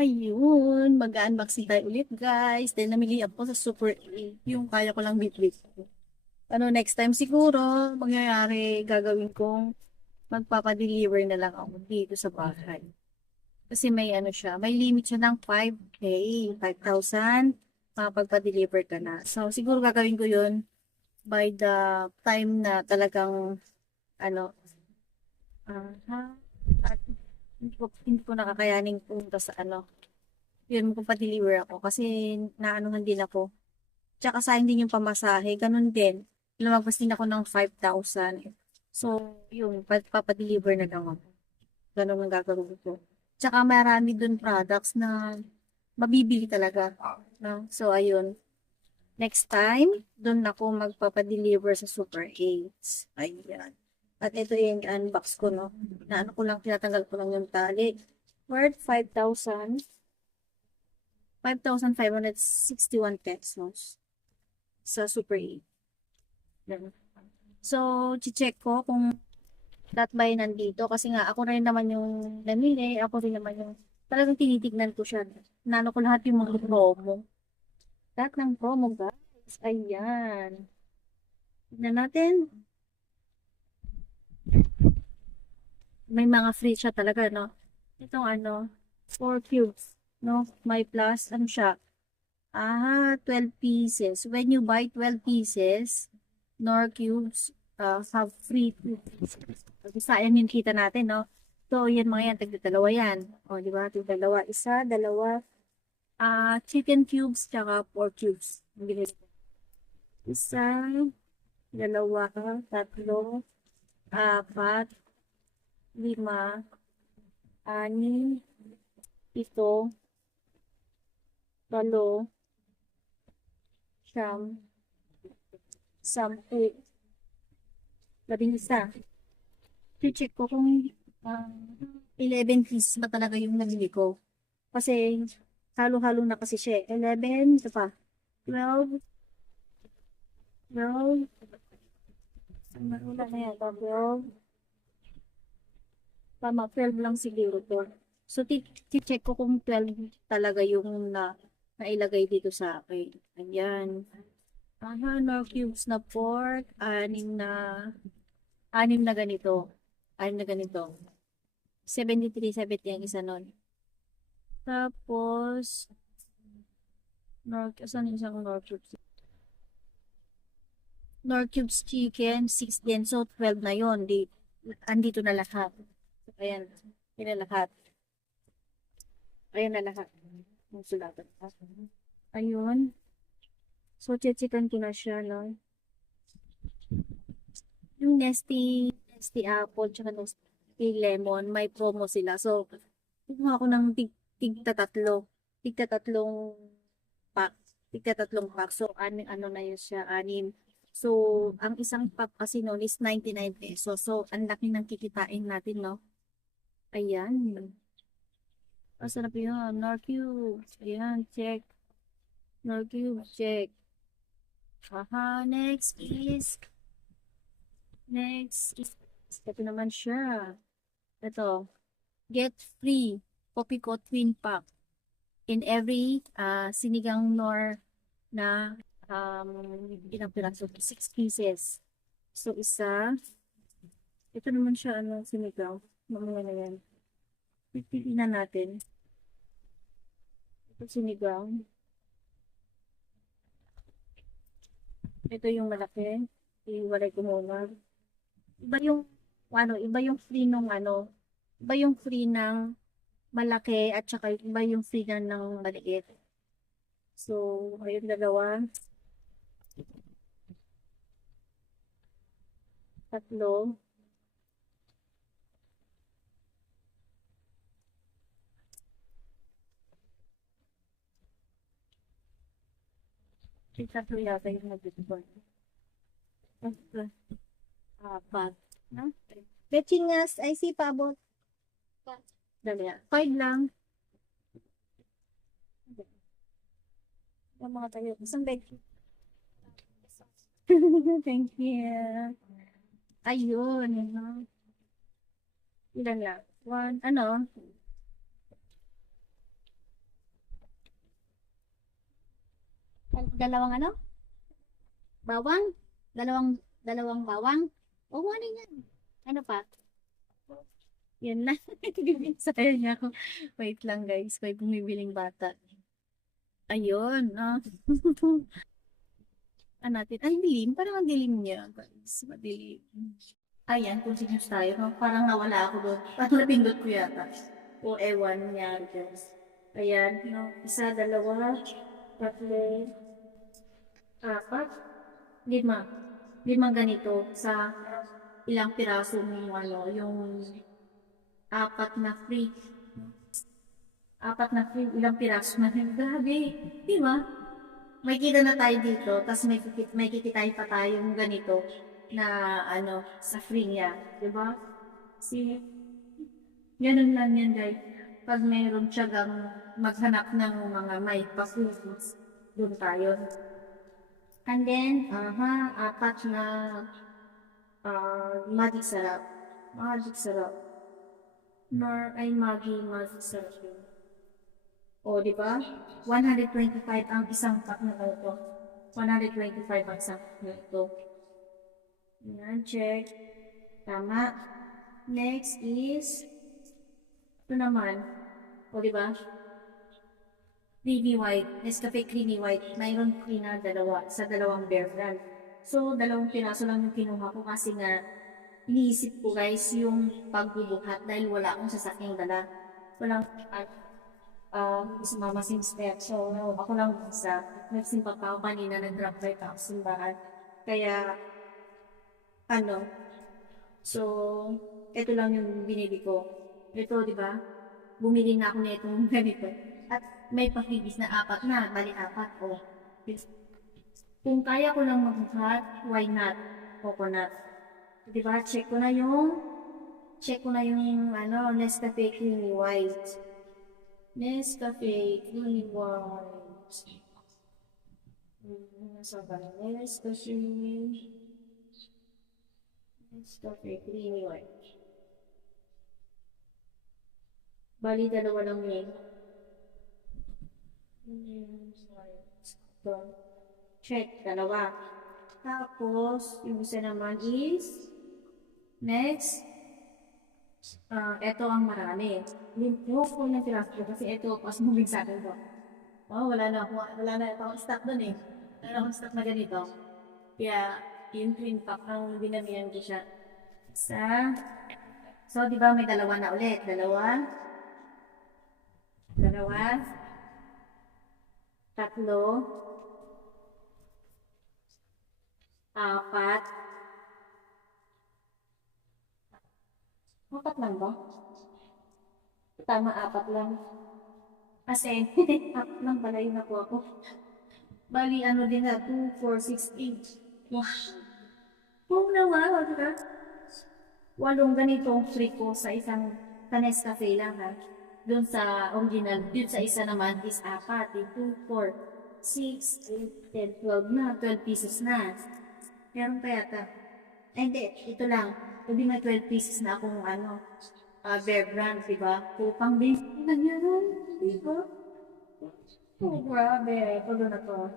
Ayun, mag-unboxing tayo ulit guys. Dahil namili ako sa Super 8, yung kaya ko lang bitbit. Ano, next time siguro, mangyayari, gagawin kong magpapadeliver na lang ako dito sa bahay. Kasi may ano siya, may limit siya ng 5K, 5,000, makapagpa-deliver ka na. So, siguro gagawin ko yun by the time na talagang, ano, at hindi ko nakakayaning punta sa ano, yun magpa-deliver ako kasi naanuhan din ako. Tsaka sayang din yung pamasahe, ganun din. Lumagpas din ako ng 5,000. So, yun, papadeliver na lang ako. Ganun ang gagawin ko. Tsaka marami dun products na mabibili talaga. No? So, ayun. Next time, dun ako magpapadeliver sa Super 8. Ayan. At ito yung unbox ko, no? Na ano ko lang, tinatanggal ko lang yung tali. Worth 5,561 pesos sa Super 8. Yan. So, check ko kung that buy nandito kasi nga ako rin naman yung namili, ako rin naman yung talagang tinitignan ko siya. Nano ko lahat yung mga promo. Lahat ng promo, guys. Ayan. Tignan natin. May mga free siya talaga, no? Itong ano, 4 cubes, no? May plus, ano siya? 12 pieces. When you buy 12 pieces, nor cubes have free 2 pieces. Sayang yung kita natin, no? So, yan mga yan, tagdadalawa yan. O, di ba? Tagdadalawa. Isa, dalawa, chicken cubes, tsaka pork cubes. Ang binili ko. Isa, dalawa, tatlo, apat, lima, anim, ito, walo, siyam, sampu, 11. I-check ko kung ah, 11 pieces ba talaga yung nabili ko. Kasi halo-halo na kasi siya. 11, ito pa. 12, 12, wala na yan. 12, tama, 12 lang siguro to. So, check ko kung 12 talaga yung nailagay dito sa akin. Ayan. No cubes na pork, anim na ganito. Anim na ganito. 73, 70 ang isa nun. Tapos, asan yung isang nor cubes? Nor cubes chicken, 6 din. So, 12 na yon. Andito na lahat. Ayan. Yun na lahat. Ayan na lahat. Yung sulatan. Ayun. So, chichikan ko na siya, no? Yung Nesty Apple, tsaka Nesty Lemon, may promo sila. So, kumuha ko ng tigta-tatlo. Tigta-tatlong pack. Tigta-tatlong pack. So, ano na yun siya, anim. So, ang isang pack kasi noon is 99 pesos. So, ang laki ng kikitain natin, no? Ayan. Masarap yun. Norcube. Ayan, check. Norcube, check. Aha, next is, ito naman siya. Ito, get free Kopiko Twin Pack in every sinigang nor na ilang piraso, 6 pieces. So, isa, ito naman siya, ano, sinigang. Mamaya na yan. Pipiliin na natin. Ito sinigang. Ito yung malaki. Iwalay ko muna. Iba yung, iba yung free nung iba yung free ng malaki at saka iba yung free ng maliit. So, ayun dalawa, tatlo, tatlo yata yung nabili ko. Tatlo, apat, no? Betchingas, ay si paabot. Dali yan. 5 lang. Yung mga tayo. Isang bed. Thank you. Ayun. No? Ilan lang? One, ano? Dalawang ano? Bawang? Dalawang bawang? O, ano yan? Ano pa? Yan na. Sayang niya ako. Wait lang guys. May bumibiling bata. Ayun. Ano natin? Ay, dilim. Parang ang dilim niya. Guys, madilim. Ayan, continuous tayo. No? Parang nawala ako doon. Parang napindot ko yata. O ewan niya, guys. Ayan, no? Isa, dalawa, tatlo, apat, lima. Limang ganito sa ilang piraso yung ano, yung apat na free. Apat na free, ilang piraso na rin. Grabe, di ba? May kita na tayo dito, tapos may kikitain pa tayong ganito na ano, sa free niya. Di ba? See? Ganun lang yan, guys. Pag mayroon tiyagang maghanap ng mga may pa-foods, doon tayo. And then, apat na magic sarap. Magic sarap. Magic sarap yun. O, di ba? 125 ang isang pack na ito. 125 ang isang pack na ito. Yan, check. Tama. Next is, ito naman. O, di ba? Creamy white. Nescafe creamy white. Mayroon free na dalawa sa dalawang Bear Brand. So, dalawang piraso lang yung kinuha ko kasi nga, iniisip ko guys yung pagbubuhat dahil wala akong sasakyang dala. Walang sumama si Step. So, ako lang isa. Nagsimpa pa ako kanina, nag-drop by pa ako simbahan. Kaya, ano, so, ito lang yung binili ko. Ito, di ba? Bumili na ako na itong ganito. At may pakibis na apat na, bali apat. O, kung kaya ko lang magbuhat, why not? Coconut. Di ba? Check ko na yung ano, Nescafe Creamy White. Nescafe Creamy White. Nasa ba? Nescafe Creamy White. Bali, dalawa lang yun. Check, dalawa. Tapos, yung isa naman is, next, ito ang marami. Limpo ko ng tiraso kasi ito, pas moving sa akin ko. Oh, wala na akong stock dun eh. Wala na akong stock na ganito. Kaya, yung twin pack ang dinamihan ko siya. Isa. So, di ba may dalawa na ulit? Dalawa. Tatlo. Apat. Apat lang ba? Tama, apat lang. Kasi, apat lang pala yung nakuha ko. Bali, ano din na, 2, 4, 6, 8. Wow. Kung nawa, diba? 8 ganitong free ko sa isang Nescafe lang ha. Doon sa original, doon sa isa naman is apat. 2, 4, 6, 8, 10, 12 na. 12 pieces na. Meron pa yata. Hindi, ito lang. Hindi may 12 pieces na akong ano, Bear Brand, diba? Pupang din. Ganyan, diba? Oh, grabe. Pagod na to.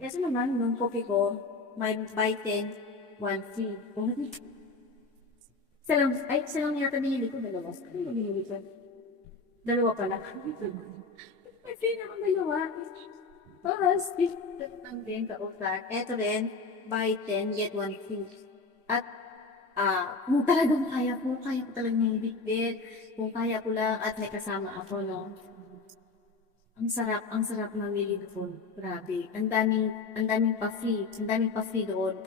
Kasi naman, nung kopi ko, may buy 10, 1 free. Isa lang yata binili ko, dalawa. Ano binili ko? Dalawa pala. Kasi naman dalawa. Tapos, ito lang din kausap. Ito rin, buy 10, get 1 free. At, kung talagang kaya ko talagang yung bitbit. Kung kaya ko lang at may kasama ako, no? Ang sarap ng Willy doon. Grabe. Ang daming pa-free doon.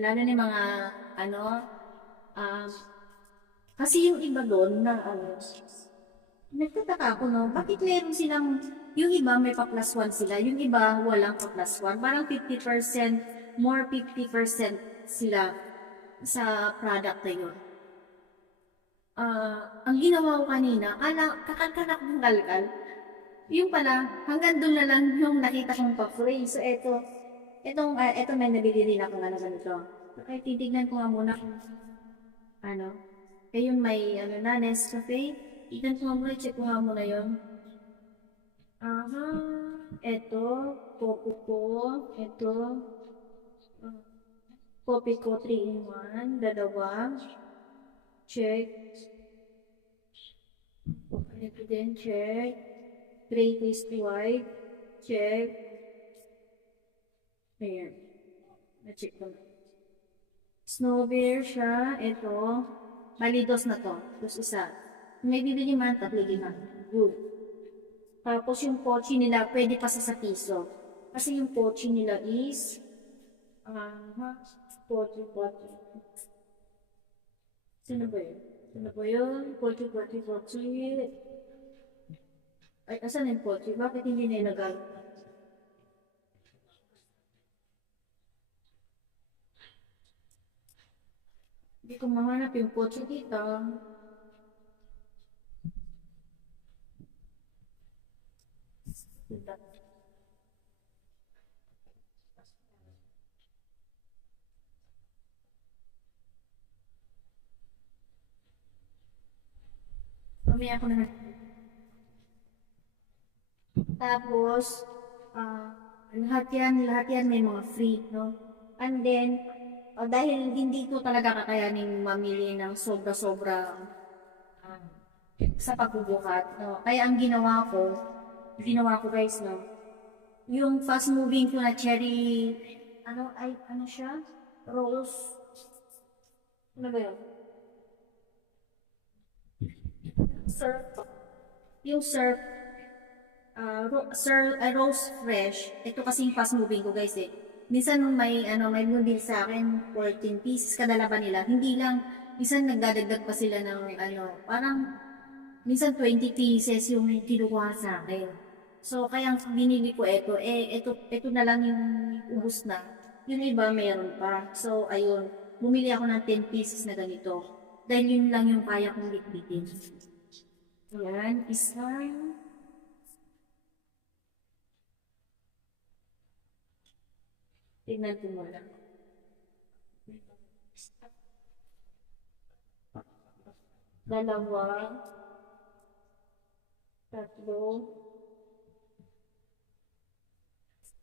Lalo na yung mga, ano, kasi yung iba doon na, nagtataka ako, no? Bakit meron silang, yung iba may pa-plus 1 sila, yung iba walang pa-plus 1. Parang 50%, more 50% sila sa product na yun. Ang ginawa ko kanina, kakalkalak ng kalkal. Yung pala, hanggang doon na lang yung nakita kong pa-free. So, eto may nabili rin ako na ganito. Okay, titignan ko nga muna kung, yung may, Nescafe. Tignan ko nga muna, check ko nga muna yun. Ito, kopi ko. Ito, kopi ko 3 in 1, dalawa. Check. Ito din, check. Gray twist white. Check. Ayan. Na-check ko na. Snow bear siya. Ito. Bali, dos na to. Dos isa. Kung may bibili man, 3-5. Good. Tapos yung pochi nila, pwede pa sa piso. Kasi yung pochi nila is, pochi. Sino ba yun? Sino ba yun? Pochi. Ay, asan yung pochi? Bakit hindi nilagay? Hindi ko mahanap yung pochi dito. Dito. Mamaya ako na. Tapos, lahat yan may mga free, no? And then, dahil hindi ko talaga kakayanin mamili ng sobra-sobra sa pagbubuhat, no? Kaya ang ginawa ko guys, no? Yung fast moving ko na cherry, ano siya? Rose, ano ba yun? Surf. Yung surf, rose fresh. Ito kasing fast moving ko guys eh. Minsan may bumibili sa akin 14 pieces kada laban nila. Hindi lang, minsan nagdadagdag pa sila ng parang minsan 20 pieces yung kinukuha sa akin. So kaya ang binili ko ito na lang yung ubus na. Yung iba meron pa. So ayun, bumili ako ng 10 pieces na ganito. Dahil yun lang yung kaya kong bitbitin. Ayan, isang tingnan ko muna. Dalawa, tatlo,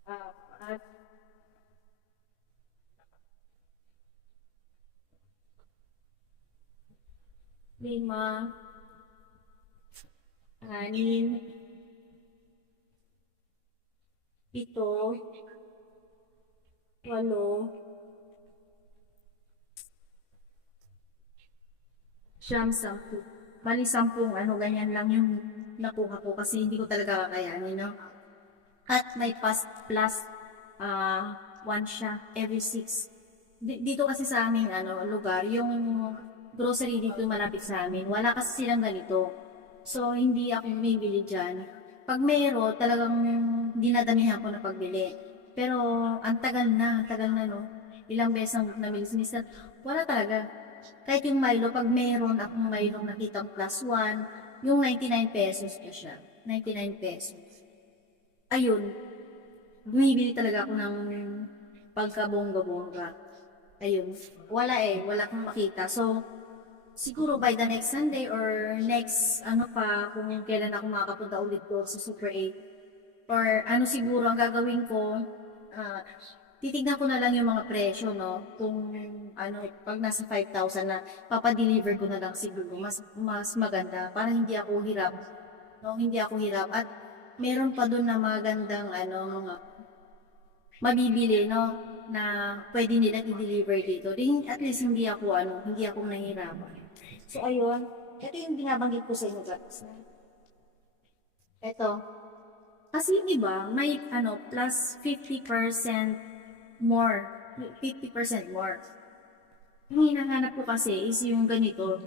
apat, lima, anim, pito, walo, siyam, 10. Bali, 10 ganyan lang yung nakuha ko kasi hindi ko talaga kakayanin, no? At may plus, 1 siya every 6. Dito kasi sa aming lugar, yung grocery dito malapit sa amin, wala kasi silang ganito. So, hindi ako bumibili dyan. Pag mayroon, talagang dinadamihan ko na pagbili. Pero, ang tagal na, no? Ilang beses ang namili. Minsan, wala talaga. Kahit yung Milo, pag mayroon akong Milo nakitang plus 1, yung 99 pesos na siya. 99 pesos. Ayun, bumibili talaga ako ng pagkabongga-bongga. Ayun, wala akong makita. So, siguro by the next Sunday or next, kung kailan ako makakapunta ulit doon sa Super 8. Or siguro ang gagawin ko, titignan ko na lang yung mga presyo, no? Kung pag nasa 5,000 na, papadeliver ko na lang siguro. Mas maganda para hindi ako hirap. No? Hindi ako hirap. At meron pa doon na magandang mga mabibili, no? Na pwede nila i-deliver dito. At least hindi ako nahihirapan. So, ayun. Ito yung binabanggit ko sa inyo, guys. Ito. Kasi yung iba, may plus 50% more. 50% more. Yung hinahanap ko kasi is yung ganito.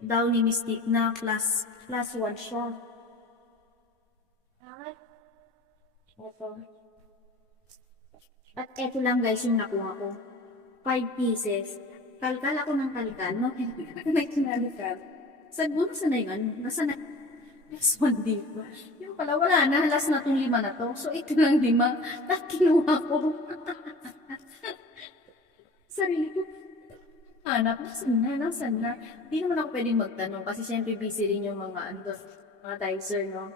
Downy Mystic na plus 1 siya. Ito. At eto lang guys yung nakuha ko. 5 pieces. Kalkal ako ng kalkal, no? May kinalikan. Siguro sa na yun, nasa na, last one day ko. Yung pala, wala na, last na tong 5 na to. So, ito lang 5, at kinuha ko. Sarili ko, hanap, nasan na. Hindi naman ako pwedeng magtanong kasi syempre busy rin yung mga dicer, no?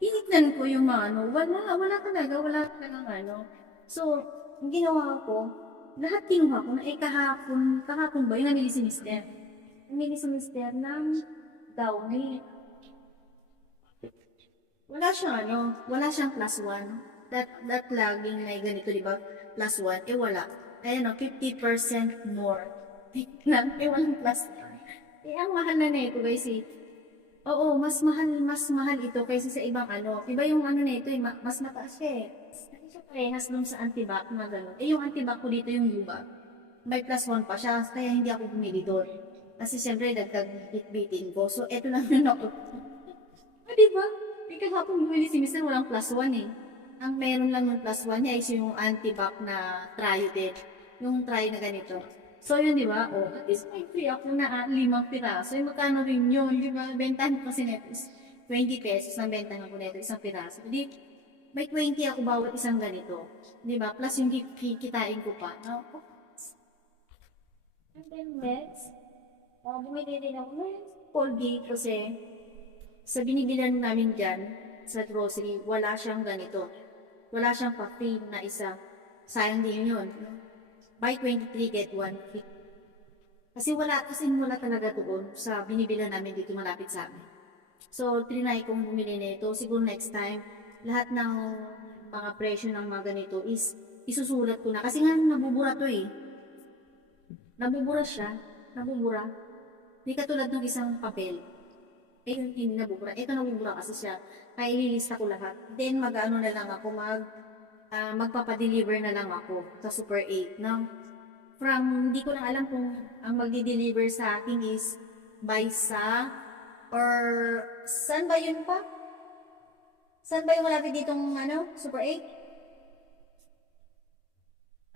tinignan ko yung mga ano, wala talagang ano. So, ang ginawa ko, lahat kinuha ko na kahapon ba, yung namili si Mister. Namili si Mister ng Downy. Wala siyang plus one. That laging may ganito, di ba? Plus one, eh wala. Ayan o, 50% more. Tignan, eh walang plus one. Eh, ang mahal na nito guys eh. Oo, mas mahal ito kaysa sa ibang ano. Iba yung ano nito eh, mas mataas siya eh. Hindi siya parehas dun sa antibac na gano'n. Eh, yung antibac ko dito yung Yuba. May plus one pa siya, kaya hindi ako bumili doon. Kasi siyempre, dagdag bitbitin ko. So, eto lang yung ako. Ah, di ba? Eh, kahapon bumili si Mister, walang plus one eh. Ang meron lang yung plus one niya is yung antibac na try din. Yung try na ganito. So, yun, di ba? O, at least may free ako na 5 piraso. Eh, magkano rin yun, di ba? Bentahan ko kasi neto is 20 pesos ang bentahan ko neto, isang piraso. Di, may 20 ako bawat isang ganito. Di ba? Plus yung kikitain ko pa. Oh, and then next, bumili din ako ng Colgate kasi sa binibilan namin dyan, sa grocery, wala siyang ganito. Wala siyang pa-free na isa. Sayang din yun. No? Buy 23, get 1 free. Kasi wala talaga doon sa binibilan namin dito malapit sa amin. So, trinay kong bumili nito. Siguro next time, lahat ng mga presyo ng mga ganito is isusulat ko na. Kasi nga, nabubura to eh. Nabubura siya. Nabubura. Di katulad ng isang papel. Eh, hindi nabubura. Ito nabubura kasi siya. Kaya ililista ko lahat. Then, mag-ano na lang ako, magpapadeliver na lang ako sa Super 8. No? Hindi ko lang alam kung ang magdi-deliver sa akin is by sa, or, saan ba yun pa? Saan ba yung malapit ditong, Super 8?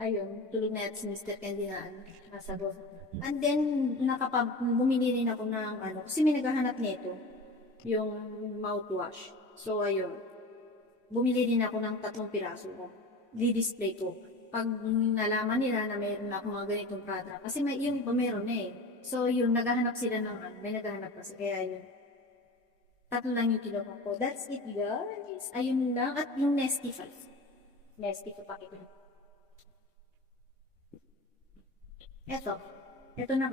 Ayun, tulog na at si Mr. Candy na, nasagot. And then, bumili rin ako ng, kasi may naghahanap nito, yung mouthwash. So, ayun, bumili din ako ng 3 piraso ko. Di-display ko. Pag nalaman nila na mayroon na ako mga ganitong product, kasi yung iba meron na eh. So, yun, naghahanap sila ng, may naghahanap kasi, kaya yun. 3 lang yung kinuha ko. That's it, guys. Ayun lang. At yung Nesty 5. Nesty ko pakita. Ito na,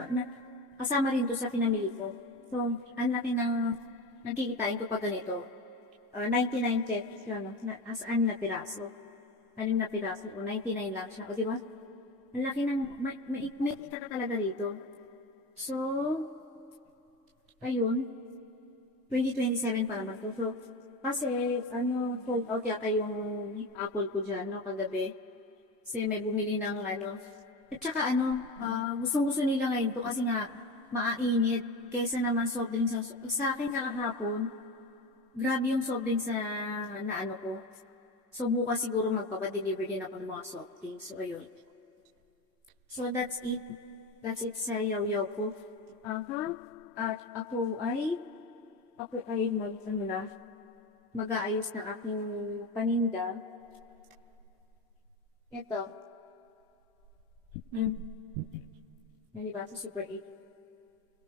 kasama rin to sa pinamili ko. So, ang laki ng nagkikitain ko pa ganito. 99 pesos siya, no? As 6 na piraso. 6 na piraso. O, 99 lang siya. O, di ba? Ang laki ng, may kita ka talaga rito. So, ayun. 2027 pa naman to. So, kasi, sold out yata yung Apple ko dyan, no, kagabi. Kasi may bumili ng, at saka, gustong-gusto nila ngayon to kasi nga, maainit. Kaysa naman soft drinks. Sa akin kakahapon, grabe yung soft drinks na ko. So, bukas siguro magpapadeliver din ako ng mga soft drinks. So, ayun. So, that's it. That's it sa yaw-yaw ko. At ako ay mag-aayos ng aking paninda. Ito. Yan, diba? Sa Super 8.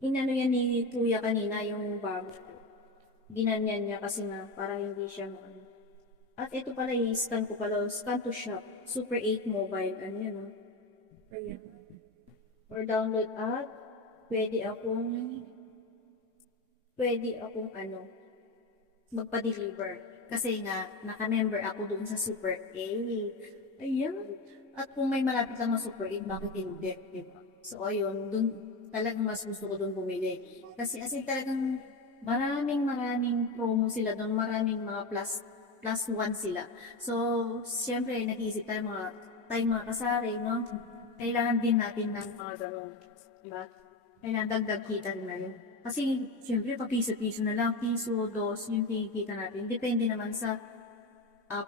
Inano yan ni Kuya kanina, yung bag. Ginanyan niya kasi nga, para hindi siya At ito pala, i-scan ko pala. Scan to shop. Super 8 mobile. Ano yan, no? Ayan. Or download at pwede akong magpa-deliver. Kasi nga, naka-member ako doon sa Super 8. Ayan. At kung may malapit lang na Super 8, bakit hindi? Diba? So, ayun, doon talagang mas gusto ko doon bumili. Kasi talagang maraming promo sila doon, maraming mga plus 1 sila. So, siyempre, nag-iisip tayo mga kasari, no? Kailangan din natin ng mga gano'n. Diba? Kailangan dagdag kita na yun. Kasi, siyempre, pa piso-piso na lang, piso, dos, yung kinikita natin. Depende naman sa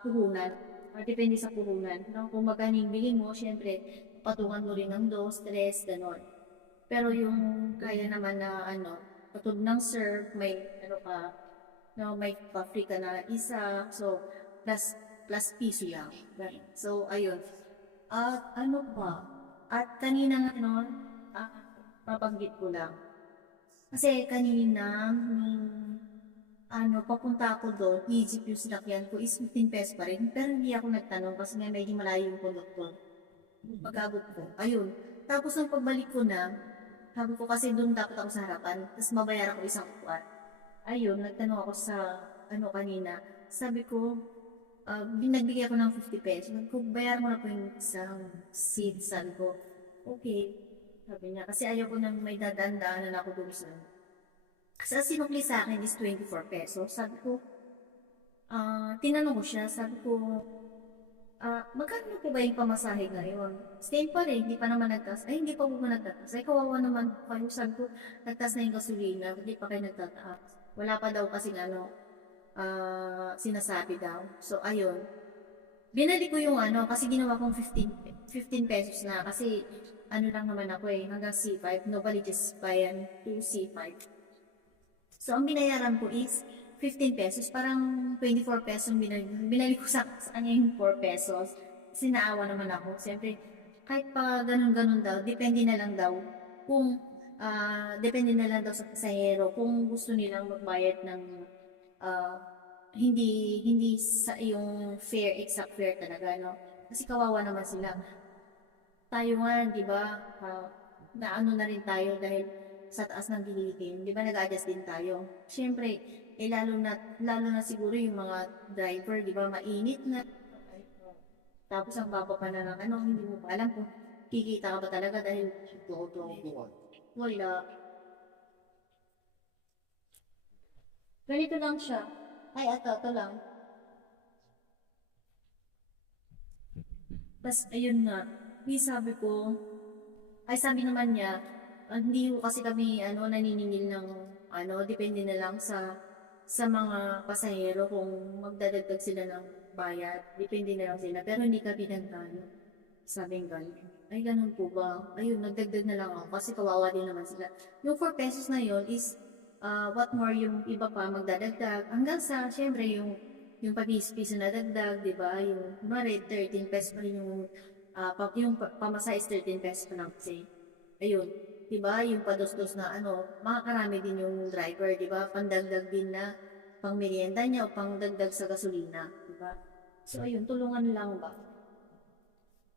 puhunan. Depende sa puhunan. No? Kung magkano yung bilhin mo, siyempre, patungan mo rin ng dos, tres, gano'n. Pero yung kaya naman na patulog ng serve, may may pa-free ka na isa, so plus piso lang. So ayun. At At kanina pabanggit ko lang. Kasi kanina papunta ako doon, Egypt yung sinakyan ko is 15 pesos pa rin. Pero hindi ako nagtanong kasi nga medyo malayo yung conductor. Pag-abot ko, ayun. Tapos nung pagbalik ko na, sabi ko kasi doon dapat ako sa harapan, tapos mabayaran ko isang upuan. Ayun, nagtanong ako sa kanina. Sabi ko, nagbigay ako ng 50 pesos. Sabi ko, bayaran mo na po yung isang seat. Sabi ko, okay. Sabi niya, kasi ayaw ko nang may dadaan-daanan ako doon sa. Kasi ang sinukli sa akin is 24 pesos. Sabi ko, tinanong ko siya, sabi ko, magkano po ba yung pamasahe ngayon? Same pa rin, hindi pa naman nagtaas. Ay, hindi pa po ba nagtataas? Ay, kawawa naman kayo. Sabi ko, nagtaas na yung gasolina, hindi pa kayo nagtataas. Wala pa daw kasi sinasabi daw. So, ayun. Binalik ko yung kasi ginawa kong 15 pesos na. Kasi, lang naman ako hanggang C5. Nobody just buy to C5. So, ang binayaran ko is 15 pesos, parang 24 pesos binalik ko sa kanya yung 4 pesos. Kasi naawa naman ako. Siyempre, kahit pa ganun-ganun daw, depende na lang daw kung depende na lang daw sa pasahero kung gusto nilang magbayad ng hindi sa yung fair, exact fair talaga, no? Kasi kawawa naman sila. Tayo nga, di ba, naano na rin tayo dahil sa taas ng bilihin, di ba nag-adjust din tayo. Siyempre, lalo na siguro yung mga driver, di ba, mainit na. Tapos ang baba pa na ng hindi mo pa alam kung kikita ka ba talaga dahil wala. Ganito lang siya. Ay, ito lang. Tapos, ayun nga, sabi naman niya, hindi ko kasi kami naniningil ng depende na lang sa mga pasahero kung magdadagdag sila ng bayad, depende na lang sila, pero hindi kami nagtano. Sabing ganun. Ay, ganun po ba? Ayun, nagdagdag na lang ako kasi kawawa din naman sila. Yung 4 pesos na yon is what more yung iba pa magdadagdag hanggang sa syempre yung pag-piso na dagdag, di ba? Yung mare 13 pesos pa rin yung pamasahe is 13 pesos pa lang kasi. Ayun, di ba? Yung pados-dos na makakarami din yung driver, di ba? Pandagdag din na pang merienda niya o pang dagdag sa gasolina, di ba? So ayun, tulungan lang ba?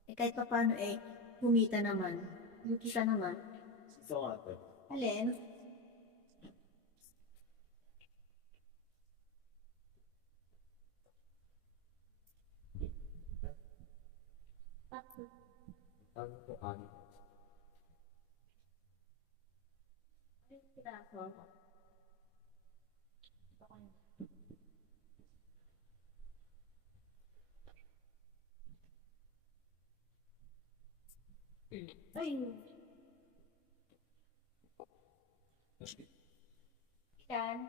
Kahit pa paano kumita naman. Yung kita naman. Ito nga ito. Alin? Ano ito? Ano? Kita ako. Ay, yan.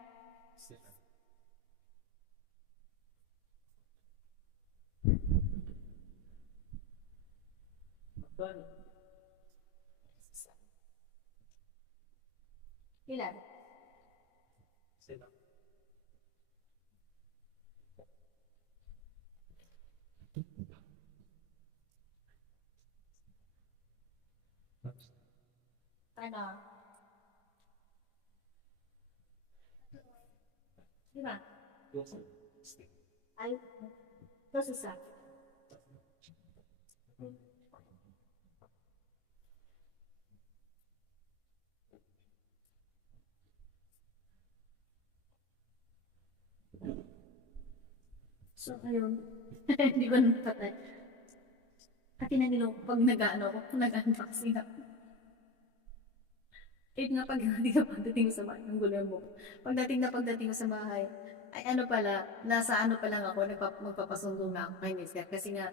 Ilan? Sila. Ano? Lima? Ay, dos isa. So, ayun. Hindi ko nang patay. At tinanilo ko pag nag-unboxing ako. Kahit nga pag hindi ka pagdating sa bahay, ang gulo mo. Pagdating ko sa bahay, ay nasa pa lang ako, magpapasundo na ako kay Miss Kat. Kasi nga,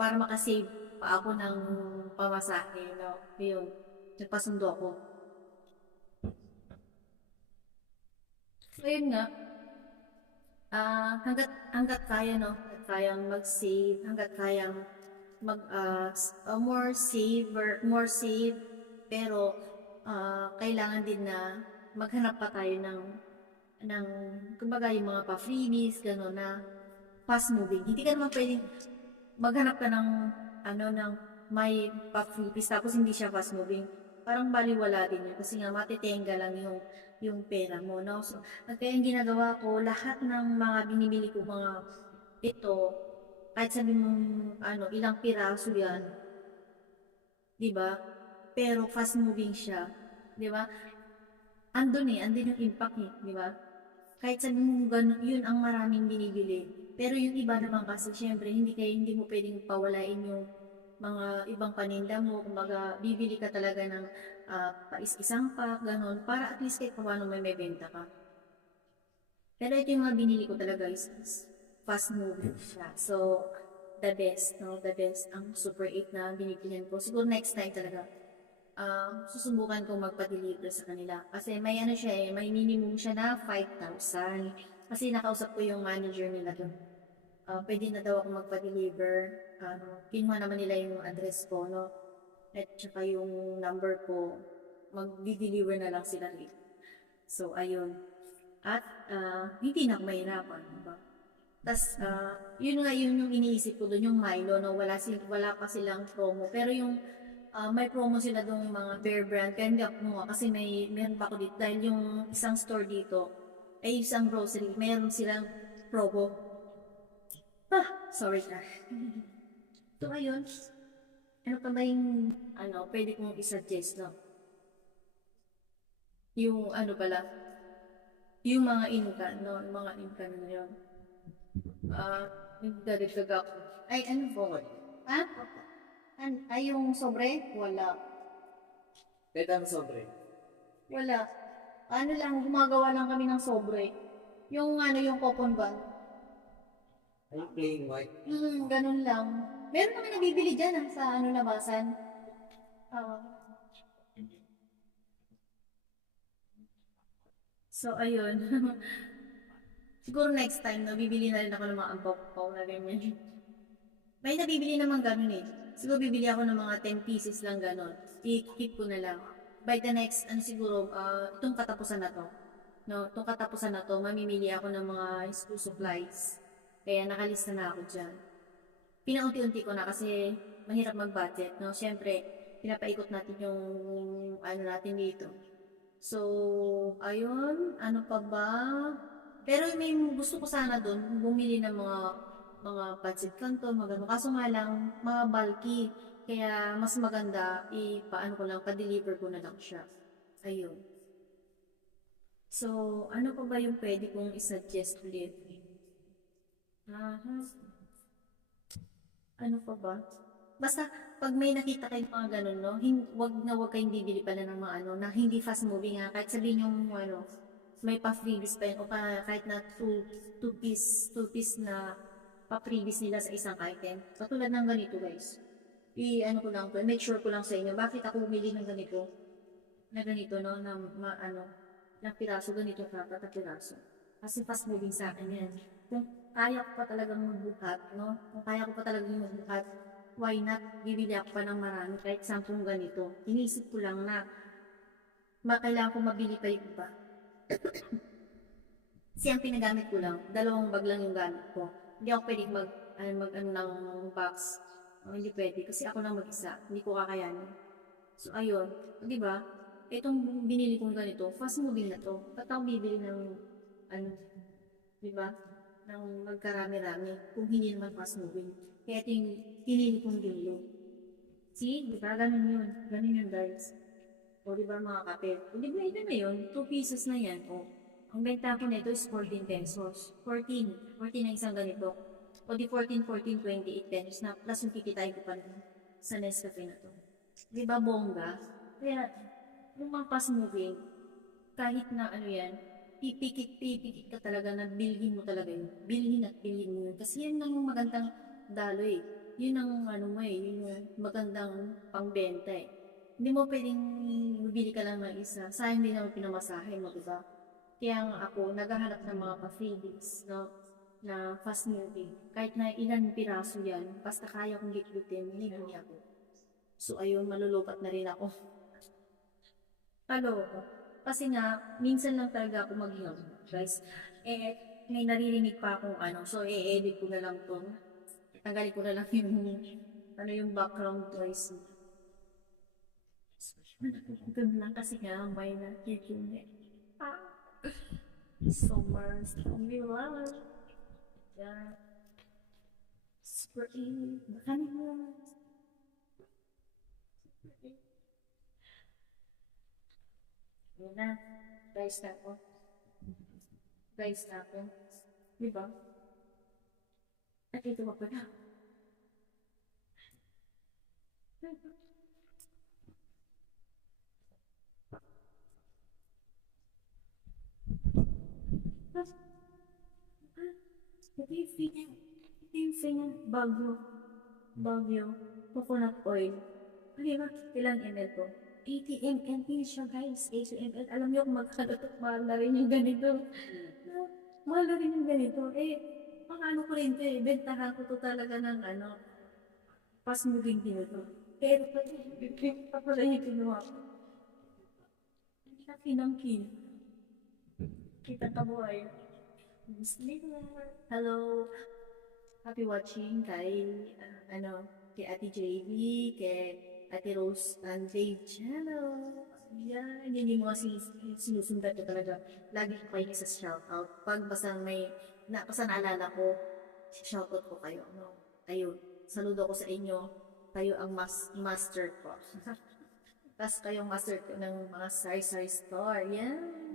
para makasave pa ako ng pamasahe, no? Yun, nagpasundo ako. So, yun nga, hanggat kaya, no? Hanggat kayang mag-save, hanggat kayang more save, pero kailangan din na maghanap pa tayo ng kumbaga yung mga pa-freebies, gano'n na fast moving. Hindi ka naman pwedeng maghanap ka ng may pa-freebies tapos hindi siya fast moving. Parang baliwala din yun kasi nga matitenga lang yung pera mo, no? So, at kaya yung ginagawa ko, lahat ng mga binibili ko mga ito, kahit sabi mong ilang piraso yan, di ba? Pero fast moving siya, di ba? Andun yung impact di ba? Kahit sabi mo ganun, yun ang maraming binibili. Pero yung iba naman kasi, syempre, hindi mo pwedeng pawalain yung mga ibang paninda mo. Kumbaga, bibili ka talaga ng isang pack, ganun, para at least kahit paano may benta ka. Pero ito yung mga binili ko talaga is fast moving siya. So, the best, no? The best. Ang Super 8 na binibigyan ko. Siguro next time talaga, susubukan kong magpa-deliver sa kanila. Kasi may siya may minimum siya na 5,000. Kasi nakausap ko yung manager nila doon. Pwede na daw ako magpa-deliver. Kinuha naman nila yung address ko, no? At saka yung number ko, mag-deliver na lang sila rin. So, ayun. At hindi na ako mahirapan, diba? Tapos, yun yung iniisip ko doon, yung Milo, no? Wala pa silang promo. Pero yung may promo sila doon mga Bear Brand. Kaya hindi ako kumuha kasi meron pa ako dito. Dahil yung isang store dito, ay isang grocery, meron silang promo. Sorry na. So, ayun. Ano pa ba yung, pwede kong isa-suggest, no? Yung, yung mga inkan, no? Yung mga inkan na yun. Nagdadagdag ako. Ay, ano po? Ha? Ay, yung sobre? Wala. Teta ang sobre. Wala. Ano lang, gumagawa lang kami ng sobre. Yung yung coupon ba? Ay, plain white. Ganun lang. Meron naman nabibili dyan sa labasan. So, ayun. Siguro next time, no, bibili na rin ako ng mga ampaw na ganyan. May nabibili naman ganun eh. Siguro bibili ako ng mga 10 pieces lang ganun. I-keep ko na lang. By the next, siguro, itong katapusan na to. No, itong katapusan na to, mamimili ako ng mga school supplies. Kaya nakalista na ako dyan. Pinaunti-unti ko na kasi mahirap mag-budget, no? Siyempre, pinapaikot natin yung natin dito. So, ayun, ano pa ba? Pero may gusto ko sana doon, bumili ng mga pancit canton, magano. Kaso nga lang, mga bulky. Kaya mas maganda, ko lang, pa-deliver ko na lang siya. Ayun. So, ano pa ba yung pwede kong isa-suggest ulit? Ano pa ba? Basta, pag may nakita kayong mga ganun, no, wag kayong bibili pala ng mga na hindi fast moving ha. Kahit sabihin yung may pa-freebies pa yun, o kahit na two piece na pa-freebies nila sa isang item. Katulad ng ganito guys. Ko lang to, make sure ko lang sa inyo, bakit ako bumili ng ganito? Na ganito, no, na piraso, ganito dapat na piraso. Kasi fast moving sa akin yan. Kung kaya ko pa talagang magbuhat, no? Kung kaya ko pa talagang magbuhat, why not? Bibili ako pa ng marami kahit 10 ganito. Iniisip ko lang na kailangan ko mabili pa yung iba. Kasi ang pinagamit ko lang, 2 bag lang yung gamit ko. Hindi ako pwedeng mag ng box. Hindi pwede kasi ako lang mag-isa. Hindi ko kakayanin. So, ayun. Di ba? Itong binili kong ganito, fast moving na to. Ba't ako bibili ng di ba? Ng magkarami-rami kung hindi naman fast moving. Kaya ito yung pinili kong dulo. See? Di ba? Ganun yun. Ganun yun guys. O di ba mga kapit? O di ba ito na yun? 2 pieces na yan. O, ang benta ko nito is 14 pesos. 14 na isang ganito. O di 28 pesos na plus yung kikitain ko pa sa Nescafe na to. Di ba bongga? Kaya, yung mga fast moving, kahit na yan, pipikit ka talaga na bilhin mo talaga yun. Bilhin mo yun. Kasi yun ang magandang dalo eh. Yun ang yun yung magandang pangbenta eh. Hindi mo pwedeng bibili ka lang ng isa. Sayang din naman pinamasahe mo, diba? Kaya nga ako, naghahanap ng mga pa-freebies, no? Na fast moving. Kahit na ilan piraso yan, basta kaya kong gitgutin, hinihuli ako. So ayun, malulupat na rin ako. Kasi nga, minsan lang talaga ako mag-help, guys. May naririnig pa akong so edit ko na lang to. Tanggalin ko na lang yung background noise. Ganun lang kasi nga, may nakikinig. Summer, stormy weather. Yeah. Spring, honeymoon. Yun na. Guys na ako. Guys na ako. Diba? At ito pa pala. Ito yung fee. Ito yung fee niya. Bagyo. Bagyo. Coconut oil. Ano ba? Ilang ml to? 80 ml din siya guys. 80 ml. Alam niyo kung magkano to, mahal na rin yung ganito. Mahal na rin yung ganito. Eh, pang ano ko rin to eh. Bentahan ko to talaga ng ano. Fast moving din ito. Pero pa pala yung kinuha ko. Hindi ka pinangkin. Kita ka buhay. Hello. Happy watching kay, kay Ate JB, kay Ate Rose and Dave channel. Yan, yun yung mga sinusundan ko talaga. Lagi ko kayo sa shoutout. Pag basta naalala ko, shoutout ko kayo. No? Ayun, saludo ko sa inyo. Kayo ang master ko. Tapos kayong master ko ng mga sari-sari store. Yan.